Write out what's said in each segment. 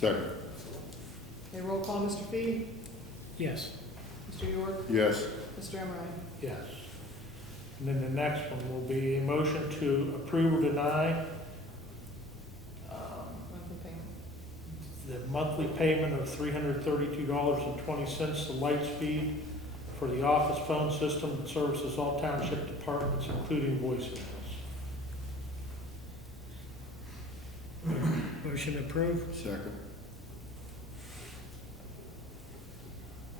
Second. Okay, roll call, Mr. Fee? Yes. Mr. York? Yes. Mr. Emery? Yes. And then the next one will be a motion to approve or deny Monthly payment. the monthly payment of $332.20 to Lightspeed for the office phone system that services all township departments, including voicemails. Motion approved? Second.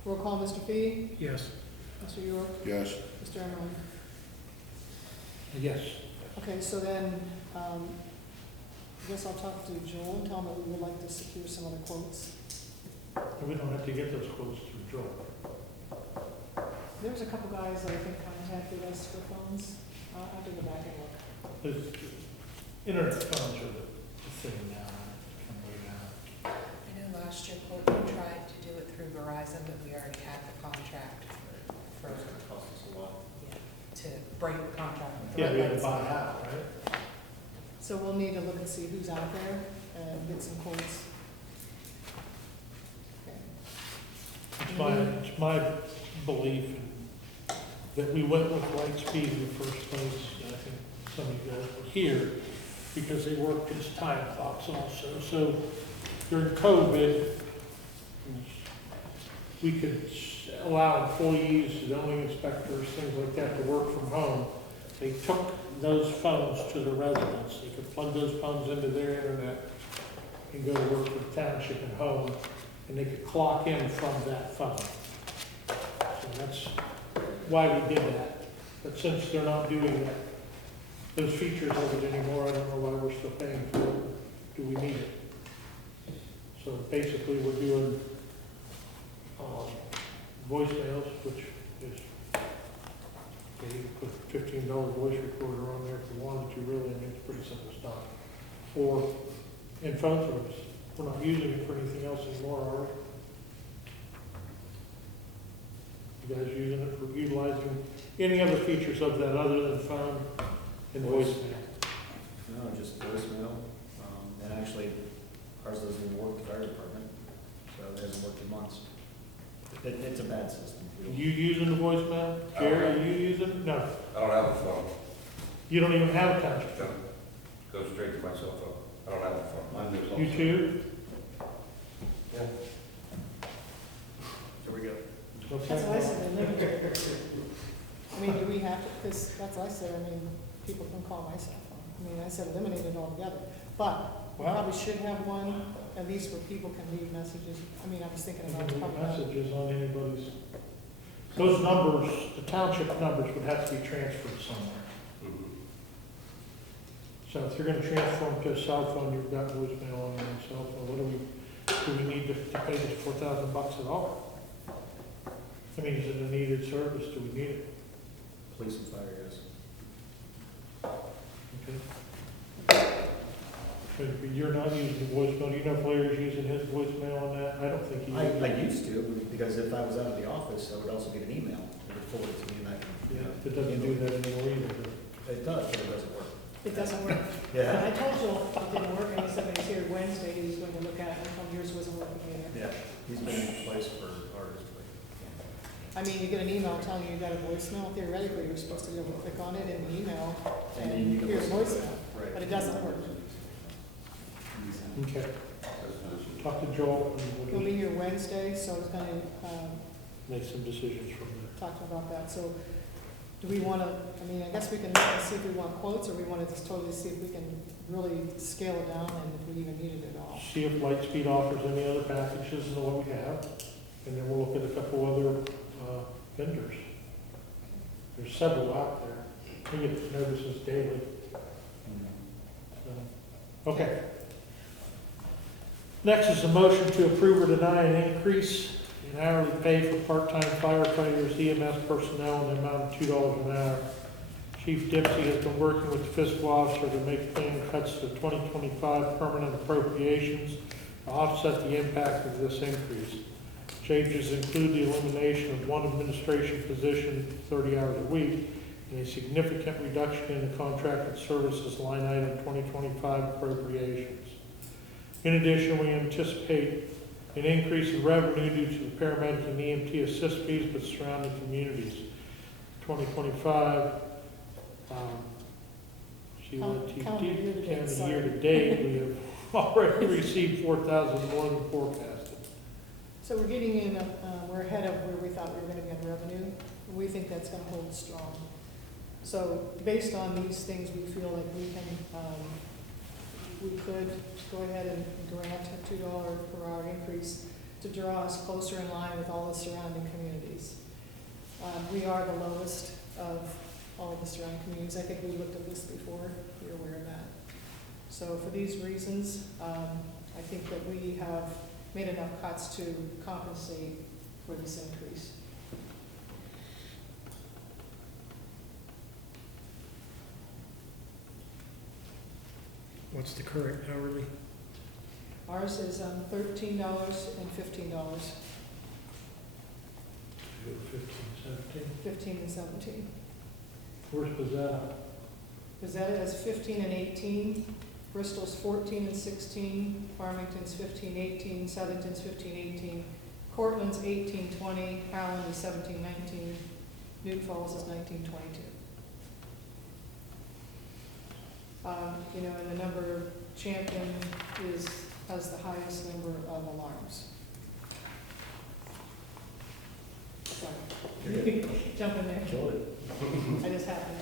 Roll call, Mr. Fee? Yes. Mr. York? Yes. Mr. Emery? Yes. Okay, so then, I guess I'll talk to Joel and tell him that we would like to secure some other quotes. And we don't have to get those quotes through Joel. There was a couple guys that I think contacted us for phones. I'll have to go back and look. The internet phones are the thing now, come way down. I know last year Courtney tried to do it through Verizon, but we already had the contract for It's gonna cost us a lot. to break the contract with the Yeah, we had to Redlands. buy it out, right? So we'll need to look and see who's out there and get some quotes. Okay. It's my belief that we went with Lightspeed in the first place. I think some of you guys were here because they worked as time clocks also. So during COVID, we could allow employees, zoning inspectors, things like that to work from home. They took those phones to the residents. They could plug those phones into their internet and go to work for the township at home, and they could clock in from that phone. So that's why we did that. But since they're not doing that, those features of it anymore, I don't know why we're still paying for it. Do we need it? So basically, we're doing voicemails, which is, you put $15 voice recorder on there if you wanted to, really, I mean, it's pretty simple stuff. Or in phone service. We're not using it for anything else anymore, are we? You guys using it for utilizing any other features of that other than phone and voicemail? No, just voicemail. And actually, ours doesn't even work with the fire department, so it hasn't worked in months. It's a bad system. You using the voicemail? Jerry, are you using it? No. I don't have a phone. You don't even have a township. Go straight to my cell phone. I don't have a phone. Mine is You too? Yeah. Here we go. Okay. That's what I said, eliminate. I mean, do we have to, because that's what I said, I mean, people can call my cell phone. I mean, I said eliminate it altogether. But we Well- probably should have one, at least where people can leave messages. I mean, I was thinking You about can leave talking about. messages on anybody's. Those numbers, the township numbers would have to be transferred somewhere. So if you're gonna transfer them to a cell phone, you've got voicemail on your cell phone, do we need to pay this $4,000 at all? I mean, is it a needed service, do we need it? Police and fire, yes. Okay. But you're not using the voicemail, you know if Larry's using his voicemail on that? I don't think he I is. used to, because if I was out of the office, I would also get an email. It would forward it to me, and I can, Yeah, it doesn't do that anymore either. It does, but it doesn't work. It doesn't work. Yeah. I told Joel it didn't work, and he said when he's here Wednesday, he was going to look at it, and told yours wasn't working either. Yeah, he's been twice for ours, but I mean, you get an email telling you got a voicemail, theoretically, you're supposed to be able to click on it in the email And then you and can hear a listen to it. voicemail, Right. but it doesn't work. Okay. Talk to Joel and He'll we'll be just here Wednesday, so I was gonna, make some decisions from there. talk to him about that. So do we wanna, I mean, I guess we can look and see if we want quotes, or we wanna just totally see if we can really scale it down and if we even need it at all. See if Lightspeed offers any other packages than what we have, and then we'll look at a couple other vendors. There's several out there. We get notices daily. So, okay. Next is a motion to approve or deny an increase in hourly pay for part-time firefighters, EMS personnel in the amount of $2 an hour. Chief Dipsey has been working with the fiscal officer to make plan cuts to 2025 permanent appropriations to offset the impact of this increase. Changes include the elimination of one administration position, 30 hours a week, and a significant reduction in the contracted services line item 2025 appropriations. In addition, we anticipate an increase in revenue due to the paramedic and EMT assist fees with surrounding communities. 2025, Sheila, Calendar year-to-date, sorry. year-to-date, we have already received 4,000 more than forecasted. So we're getting in, we're ahead of where we thought we were gonna be on revenue. We think that's gonna hold strong. So based on these things, we feel like we can, we could go ahead and grant a $2 per hour increase to draw us closer in line with all the surrounding communities. We are the lowest of all the surrounding communities. I think we looked at this before, you're aware of that. So for these reasons, I think that we have made enough cuts to compensate for this increase. What's the current hourly? Ours is $13 and $15. 15, 17. 15 and 17. Where's Pizzetta? Gazetta has 15 and 18, Bristol's 14 and 16, Farmington's 15, 18, Southington's 15, 18, Cortland's 18, 20, Howland is 17, 19, Newton Falls is 19, 22. You know, and the number, Champion has the highest number of alarms. Sorry. Jump in there. Kill it. I just happened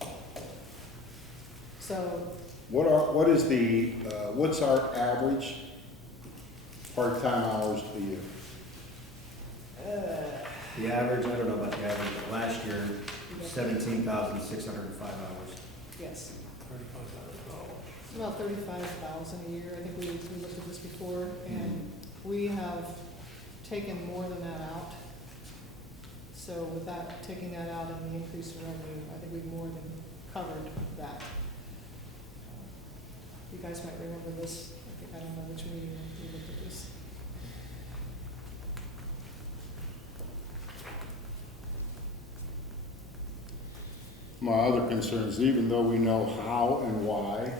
to. So, what's our average part-time hours a year? The average, I don't know about the average, but last year, 17,605 hours. yes, $35,000. it's about 35,000 a year. I think we looked at this before, and we have taken more than that out. So with that, taking that out and the increase in revenue, I think we've more than covered that. You guys might remember this, I don't know which meeting we looked at this. My other concern is even though we know how and why,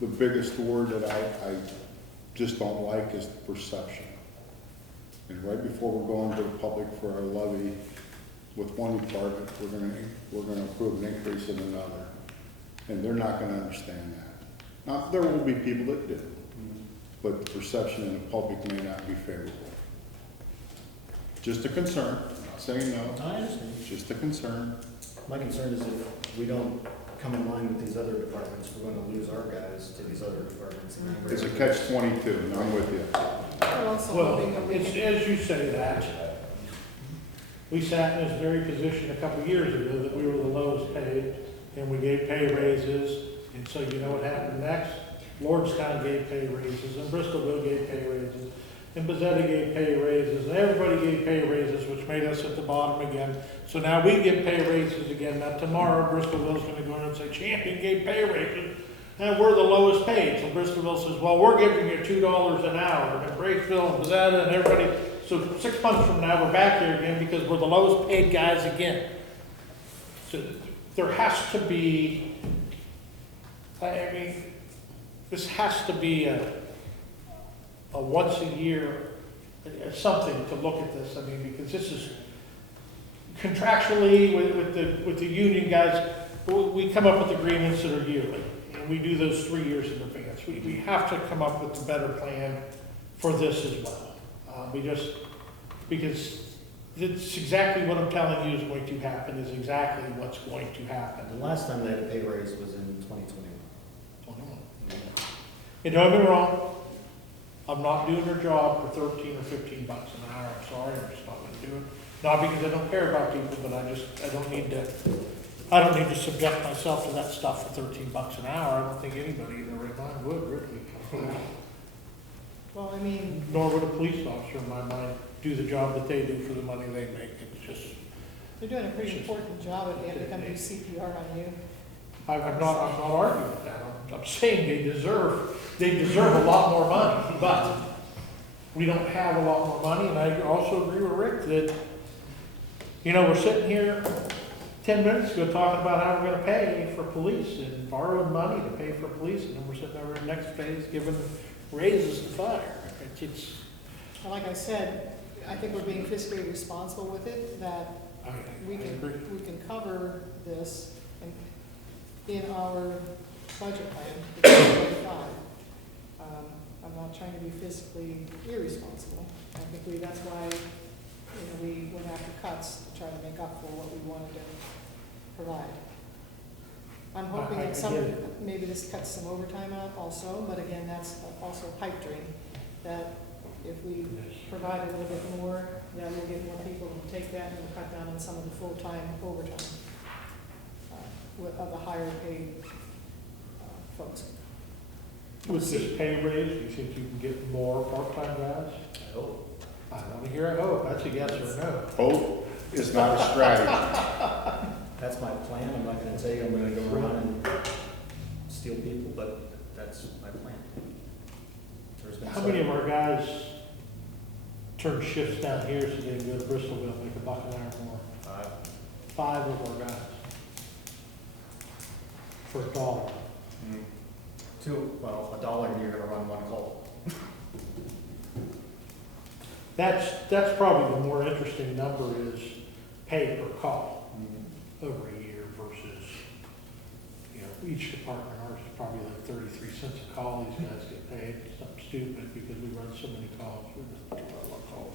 the biggest word that I just don't like is perception. And right before we're going to the public for our levy with one department, we're gonna approve an increase in another. And they're not gonna understand that. Now, there will be people that do, but the perception in the public may not be favorable. Just a concern, I'm not saying no, I understand. just a concern. My concern is if we don't come in line with these other departments, we're gonna lose our guys to these other departments. It's a catch-22, and I'm with you. We're also Well, hoping that we it's, can, as you say that, we sat in this very position a couple of years ago that we were the lowest paid, and we gave pay raises, and so you know what happened next? Lordstown gave pay raises, and Bristolville gave pay raises, and Bezetta gave pay raises, and everybody gave pay raises, which made us at the bottom again. So now we give pay raises again. Now tomorrow, Bristolville's gonna go in and say, Champion gave pay raises, and we're the lowest paid. So Bristolville says, well, we're giving you $2 an hour, and Braceville and Bezetta and everybody. So 6 months from now, we're back here again because we're the lowest paid guys again. So there has to be, I mean, this has to be a once a year, something to look at this. I mean, because this is contractually with the union guys, we come up with agreements that are yearly. And we do those 3 years in advance. We have to come up with a better plan for this as well. Because it's exactly what I'm telling you is going to happen, is exactly what's going to happen. The last time they had a pay raise was in 2021. And don't get me wrong, I'm not doing their job for 13 or 15 bucks an hour. I'm sorry, I'm just not gonna do it. Not because I don't care about people, but I don't need to subject myself to that stuff for 13 bucks an hour. I don't think anybody in their right mind would, really. well, I mean, Nor would a police officer, in my mind, do the job that they do for the money they make. It's just, they're doing a pretty important job if they have to come do CPR on you. I'm not arguing with that. I'm saying they deserve a lot more money, but we don't have a lot more money. And I also agree with Rick that, you know, we're sitting here 10 minutes ago talking about how we're gonna pay for police and borrowing money to pay for police, and then we're sitting over in the next phase giving raises to fire. It's, And like I said, I think we're being fiscally responsible with it, that we I can, agree. we can cover this in our budget item, which is 25. I'm not trying to be fiscally irresponsible. I think that's why, we went after cuts to try to make up for what we wanted to provide. I'm hoping I that some, get it. maybe this cuts some overtime out also, but again, that's also a pipe dream, that if we provide a little bit more, then we'll get more people to take that and we'll cut down on some of the full-time overtime of the higher paid folks. With this pay raise, do you think you can get more part-time guys? I hope. I want to hear a hope. That's a yes or no. Hope is not a strategy. That's my plan. I'm not gonna tell you I'm gonna go around and steal people, but that's my plan. There's been How some- many of our guys turn shifts down here so they can go to Bristolville and make $1 an hour more? 5 of our guys. For $1. Well, $1 and you're gonna run one call. That's probably the more interesting number is pay per call Mm-hmm. over a year versus, each department, ours is probably like 33 cents a call. These guys get paid something stupid because we run so many calls. We just don't run a lot of calls.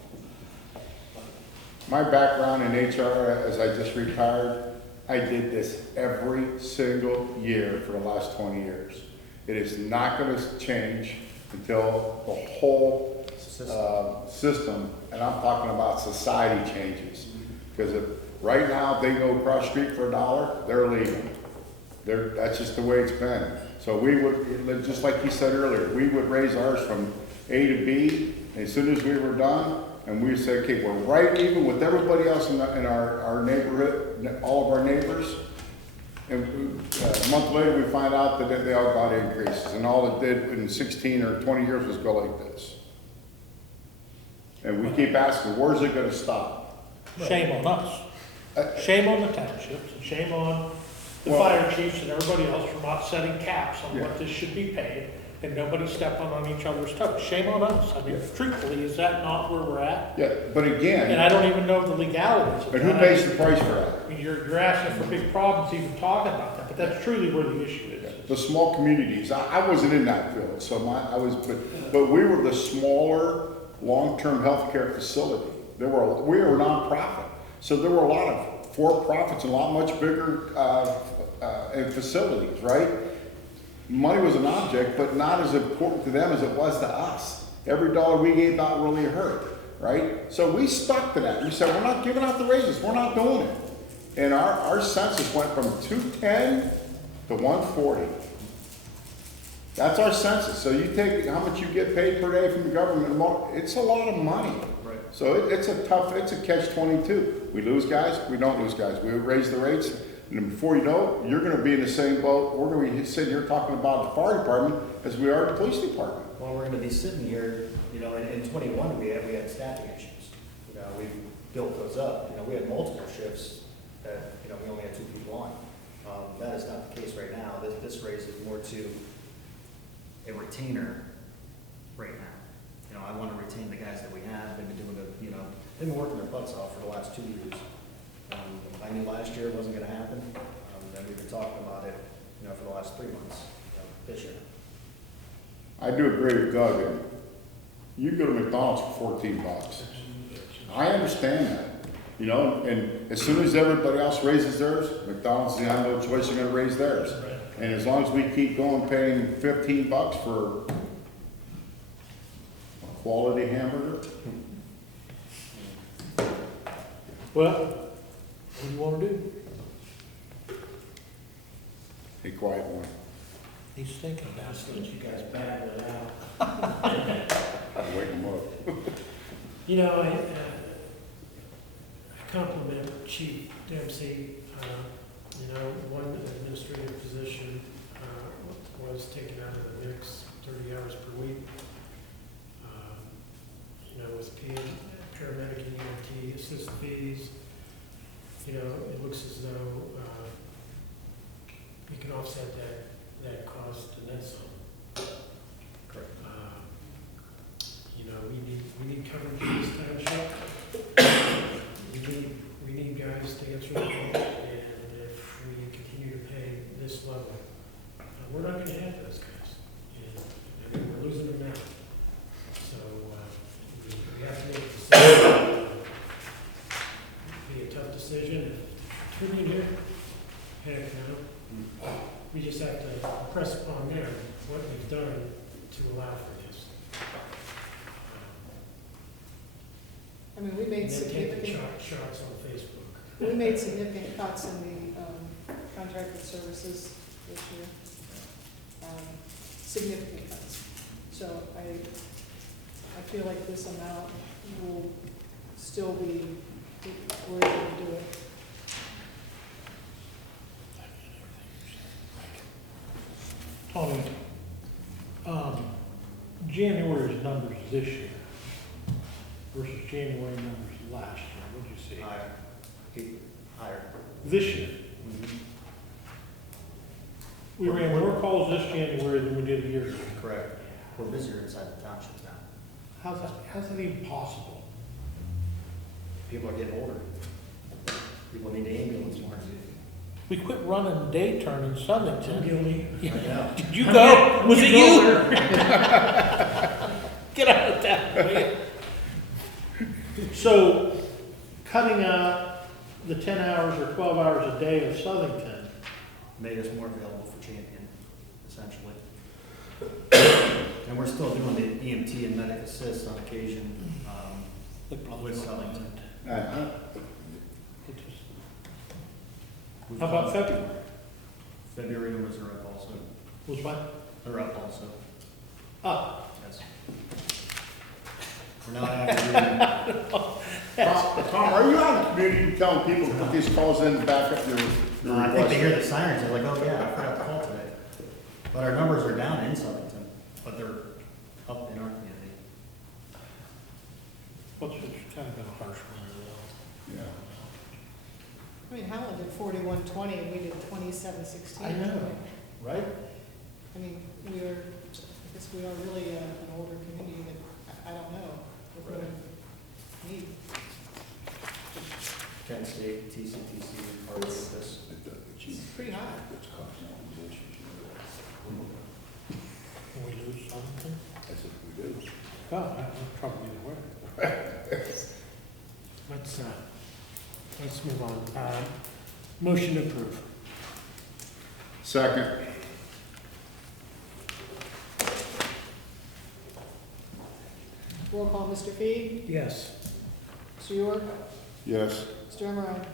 My background in HR, as I just retired, I did this every single year for the last 20 years. It is not going to change until the whole system, and I'm talking about society, changes. Because if right now they go across the street for $1, they're leaving. That's just the way it's been. So we would, just like you said earlier, we would raise ours from A to B, and as soon as we were done, and we would say, okay, we're right even with everybody else in our neighborhood, all of our neighbors. And a month later, we find out that they all got increases, and all it did in 16 or 20 years was go like this. And we keep asking, where's it gonna stop? Shame on us. Shame on the townships, and shame on the Well- fire chiefs and everybody else for not setting caps on Yeah. what this should be paid, and nobody stepping on each other's toes. Shame on us. I mean, Yeah. truthfully, is that not where we're at? Yeah, but And again, I don't even know the legalities of but that. who pays the price for that? I mean, you're asking for big problems even talking about that, but that's truly where the issue is. The small communities, I wasn't in that field, so but we were the smaller, long-term healthcare facility. We were a nonprofit, so there were a lot of for-profits and a lot much bigger, facilities, right? Money was an object, but not as important to them as it was to us. Every dollar we gave out really hurt, right? So we stuck to that. We said, we're not giving out the raises, we're not doing it. And our census went from 210 to 140. That's our census. So you take how much you get paid per day from the government, it's a lot of money. Right. So it's a catch-22. We lose guys, we don't lose guys. We raise the rates, and then before you know it, you're gonna be in the same boat. We're gonna be sitting here talking about the fire department as we are the police department. Well, we're gonna be sitting here, in 21, we had staffing issues. We built those up, we had multiple shifts that, we only had 2 people on. That is not the case right now. This raises more to a retainer right now. I want to retain the guys that we have, they've been doing they've been working their butts off for the last 2 years. I knew last year it wasn't gonna happen, and we've been talking about it, for the last 3 months, this year. I do agree with Doug. You go to McDonald's for $14. I understand that, and as soon as everybody else raises theirs, McDonald's, they have no choice, they're gonna raise theirs. And as long as we keep going paying $15 for a quality hamburger, Well, what do you want to do? a quiet one. He's thinking about Just it. let you guys battle it out. I'd wake them up. I compliment Chief Dempsey. One administrative position was taken out of the mix, 30 hours per week. With paramedic and EMT assist fees, you know, it looks as though, we can offset that cost and then some. Correct. You know, we need coverage in this township. We need guys to answer the phone, and if we continue to pay this level, we're not gonna have those guys. And, I mean, we're losing them now. So, we have to make a decision. It'll be a tough decision. If two in here, heck no. We just have to press upon them what we've done to allow for this. I mean, we made And then take the significant, shots on Facebook. we made significant cuts in the contracted services this year. Significant cuts. So I feel like this amount will still be, we're able to do it. Tony, January's numbers this year versus January numbers last year, what'd you see? Higher. This year, we ran more calls this January than we did a year ago. Correct. We're busier inside the townships now. How's that even possible? People are getting older. People need the ambulance more. We quit running day turn in I'm Southington. guilty. I know. Did you go? Was it you? Get out of town, will you? So, cutting out the 10 hours or 12 hours a day of Southington, Made us more available for Champion, essentially. And we're still doing the EMT and medic assist on occasion, with Southington. How about February? February numbers are up also. Was what? They're up also, Up. yes. We're not active. Tom, are you out in the community telling people to put these calls in to back up your I think they hear request? the sirens, they're like, oh yeah, I forgot to call today. But our numbers are down in Southington, but they're up in our community. What's kind of been a harsh winter though. Yeah. I mean, Howland did 4120 and we did 2716. I know, right? I mean, I guess we are really an older community that, I don't know, we're going to need. Kent State, TCTC, and part of this. It's pretty high. When we lose something? That's what we do. Oh, I'm probably aware. Let's move on. Motion to approve. Second. Roll call, Mr. Fee, Yes. Mr. York, Yes. Mr. Emerald.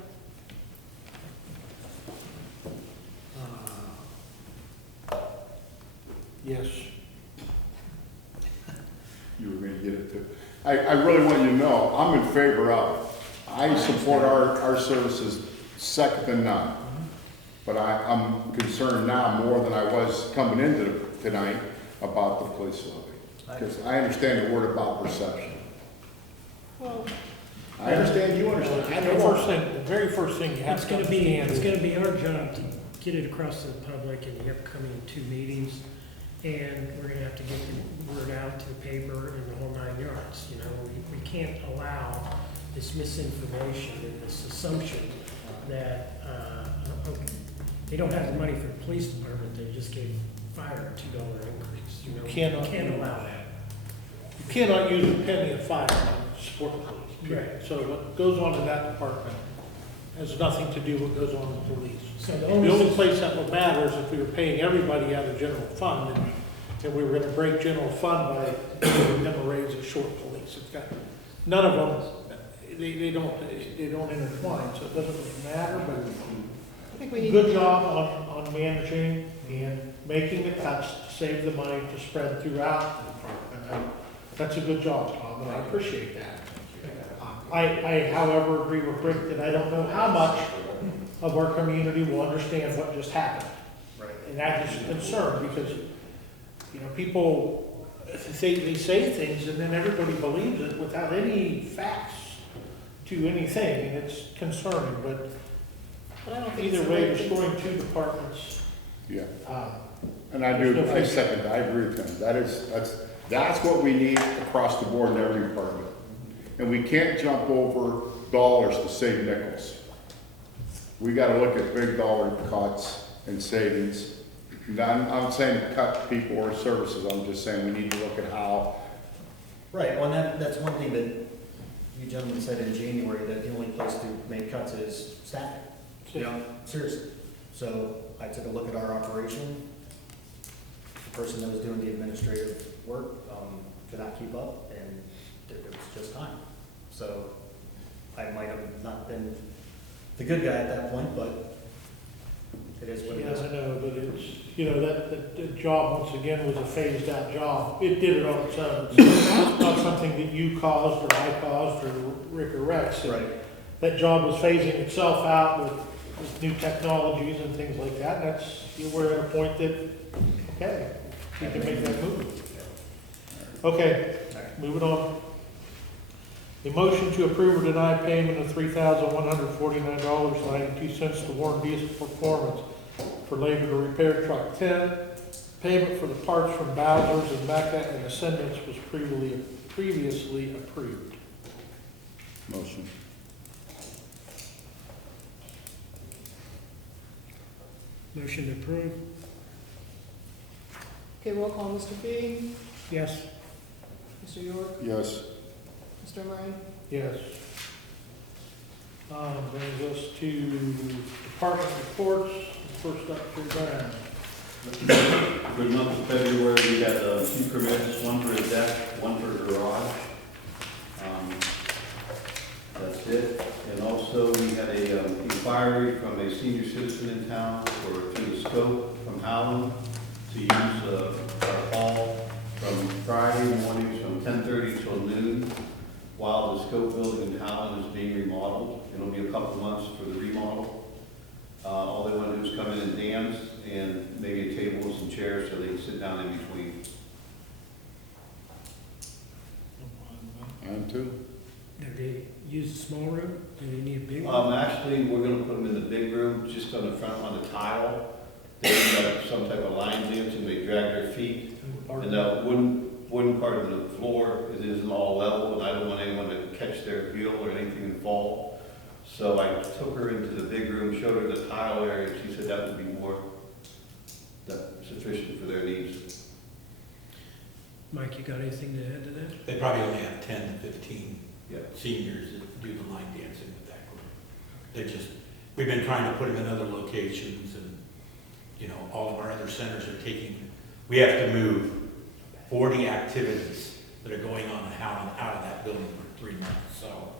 Yes. You were gonna get it too. I really want you to know, I'm in favor of. I support our services second to none. But I'm concerned now more than I was coming into tonight about the police levy. Because I understand the word about perception. Well, I understand you understand. I The know. very first thing you have It's to gonna be, understand it's is gonna be our job to get it across to the public in the upcoming 2 meetings. And we're gonna have to get the word out to the paper and the whole 9 yards, you know? We can't allow this misinformation and this assumption that, they don't have the money for the police department, they just gave fire a $2 increase, you know? We Cannot can't do allow that. you cannot use a penny of fire to support the police. period. Right. So what goes on in that department has nothing to do with what goes on in the police. So the The only only, place that would matter is if we were paying everybody out of general fund and we were gonna break general fund by giving them a raise and short police. It's got, none of them, they don't intertwine, so it doesn't matter, but I think we need. good job on managing and making the cuts to save the money to spread throughout the department. That's a good job, Tom, and I appreciate that. I, however, agree with Rick that I don't know how much of our community will understand what just happened. Right. And that is a concern because, you know, people, they say things and then everybody believes it without any facts to anything, and it's concerning, but But I don't think it's either the way, right thing. destroying two departments, Yeah, uh, and I There's no I future. second, I agree with him. That's what we need across the board in every department. And we can't jump over dollars to save nickels. We gotta look at big dollar cuts and savings. And I'm saying cut people or services, I'm just saying we need to look at how, Right, well, and that's one thing that you gentlemen said in January, that the only place to make cuts is staffing. so, Seriously. So I took a look at our operation. The person that was doing the administrative work could not keep up, and it was just time. So I might have not been the good guy at that point, but it is what it yeah, is. I know, but it's, you know, that job, once again, was a phased-out job. It did it on its own. It's not something that you caused, or I caused, or Rick or Rex. Right, That job was phasing itself out with new technologies and things like that, and we're at a point that, okay, we can make that move. Okay, all right. moving on. A motion to approve or deny payment of $3,149.92 to Warren Diesel Performance for labor to repair truck 10. Payment for the parts from Bowser's and Mecca and Ascendants was previously approved. motion. Motion approved. Okay, roll call, Mr. Fee, Yes. Mr. York, Yes, Mr. Murray. Yes. Brings us to department reports. First up, Joe Brown. For the month of February, we had two permits, one for a deck, one for a garage. That's it. And also, we had a inquiry from a senior citizen in town for the scope from Howland to use our hall from Friday mornings from 10:30 till noon while the scope building in Howland is being remodeled. It'll be a couple months for the remodel. All they want to do is come in and dance and maybe a table with some chairs so they can sit down in between. and two. Do they use a small room? Do they need a big one? Actually, we're gonna put them in the big room, just on the front, on the tile. They got some type of line dance and they drag their feet. And the wooden part of the floor, it isn't all level, and I don't want anyone to catch their heel or anything and fall. So I took her into the big room, showed her the tile area, and she said that would be more sufficient for their needs. Mike, you got anything to add to that? They probably only have 10 to 15 Yeah. seniors that do the line dancing with that group. We've been trying to put them in other locations, and, you know, all of our other centers are we have to move 40 activities that are going on in Howland out of that building for 3 months, so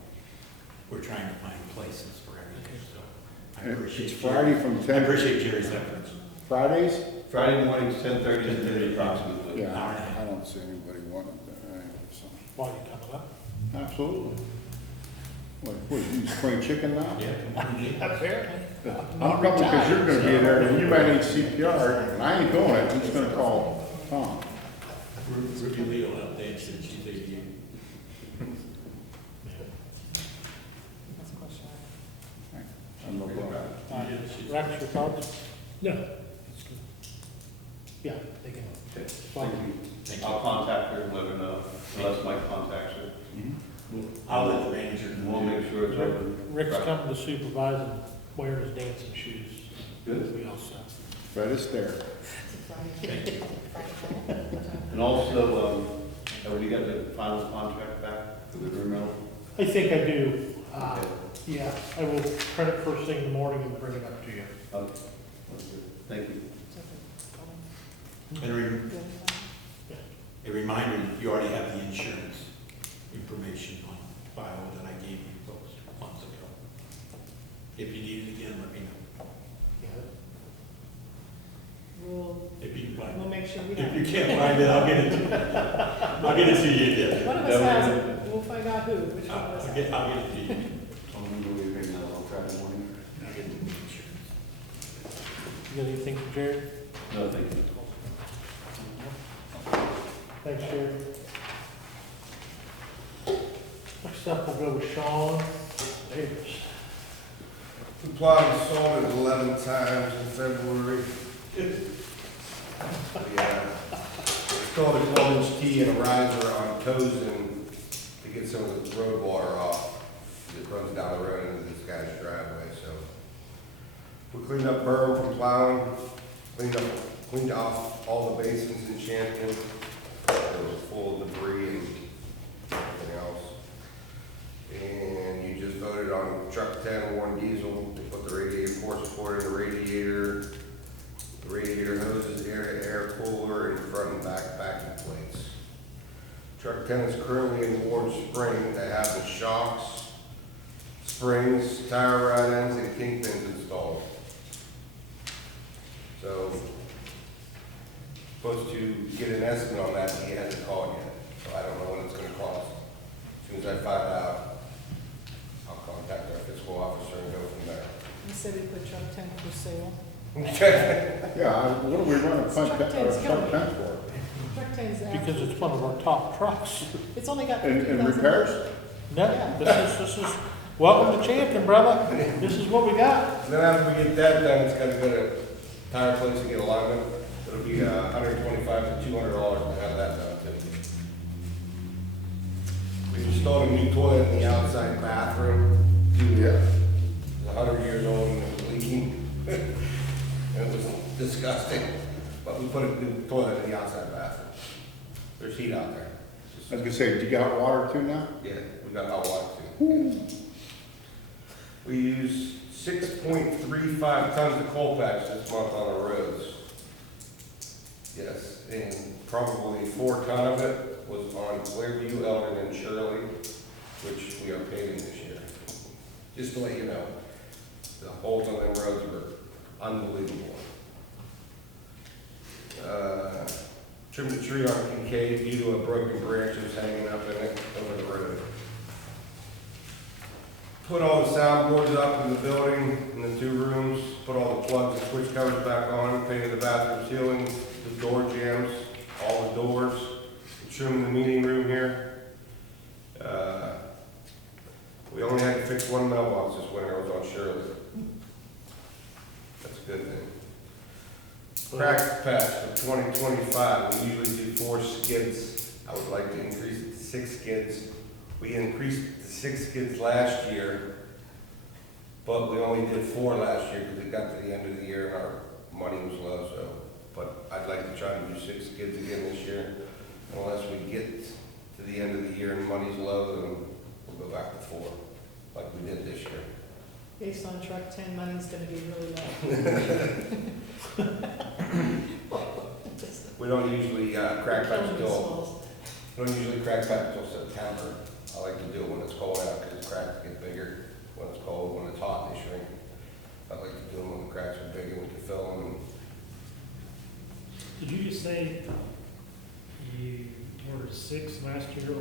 we're trying to find places for everything, so I And appreciate it's Friday Jerry. from I 10. appreciate Jerry's efforts. Fridays? Friday mornings, 10:30 to noon approximately. Yeah, Hour and a half. I don't see anybody wanting that, right, so. While you're coming up. Absolutely. What, you spring chicken now? Yeah. Apparently. I'm coming because you're gonna be there, and you might need CPR, and I ain't doing it, I'm just gonna call Tom. Ruby Lee will help dance, and she's 88. That's a question. I'm no problem. Rex, your thoughts? No. Yeah, they can. Okay, Fine. thank you. Thank you. I'll contact her and let her know, unless Mike contacts her. I'll let the manager And we'll make sure it's open. Rick's coming to supervise and wearing his dancing shoes. Good. We all set. Fred Astaire. It's a Friday. Thank you. And also, have we got the final contract back for the room rental? I think I do. Okay. Yeah, I will print it first thing in the morning and bring it up to you. Okay. That's good. Thank you. And a reminder, you already have the insurance information on file that I gave you folks months ago. If you need it again, let me know. If you can find We'll it. make sure we If have you it. can't find it, I'll get it to you. I'll get it to you again. One of us has it, we'll find out who, which one of us I'll has get it. it to you. I'm going to be right now, I'll Friday morning. I'll get the insurance. You got anything for Jared? No, thank you. Thanks, Jared. Next up, we'll go with Sean. Neighbors. We plowed and salt it 11 times in February. We installed a 12-inch T and a riser on Cozen to get some of the road water off. It runs down the road into this guy's driveway, so. We cleaned up berm from plowing, cleaned off all the basins in Champion. It was full of debris and everything else. And you just voted on truck 10 Warren diesel. They put the radiator core support in the radiator hoses, air cooler, and front and back backing plates. Truck 10 is currently in Warren Spring. They have the shocks, springs, tire rod ends, and kingpins installed. So, supposed to get an estimate on that, but he hasn't called yet. So I don't know what it's gonna cost. As soon as I find out, I'll contact our fiscal officer and go from there. He said he put truck 10 for sale. Yeah, what do we run a Truck 10's truck coming. 10 for? Truck 10 is Because actually, it's one of our top trucks. it's only got And 50,000. repairs? No, this is, welcome to Champion, brother. This is what we got. Then after we get that done, it's gotta go to tire place and get alignment. It'll be $125 to $200 to have that done too. We installed a new toilet in the outside bathroom. Yeah. It's 100 years old and it was leaking. And it was disgusting. But we put a new toilet in the outside bathroom. There's heat out there. I was gonna say, do you got water too now? Yeah, we got hot water too. We use 6.35 tons of coal patch this month on the roads. Yes, and probably 4 ton of it was on Clearview, Eldon, and Shirley, which we are paving this year. Just to let you know, the holes on them roads were unbelievable. Trimmed a tree on Kincaid due to a broken branch that was hanging up in it over the road. Put all the soundboards up in the building, in the 2 rooms, put all the plugs and switch covers back on, painted the bathroom ceilings, the door jambs, all the doors, trimmed the meeting room here. We only had to fix 1 mailbox this winter, it was on Shirley. That's a good thing. Crack patch for 2025, we usually do 4 skids. I would like to increase it to 6 skids. We increased it to 6 skids last year, but we only did 4 last year because it got to the end of the year and our money was low, so. But I'd like to try to do 6 skids again this year. Unless we get to the end of the year and money's low, then we'll go back to 4, like we did this year. Based on truck 10, money's gonna be really low. We don't usually crack patch Killing the till, smalls. we don't usually crack patch till September. I like to do it when it's cold out because cracks get bigger. When it's cold, when it's hot, they shrink. I like to do them when the cracks are big and we can fill them. Did you just say you ordered 6 last year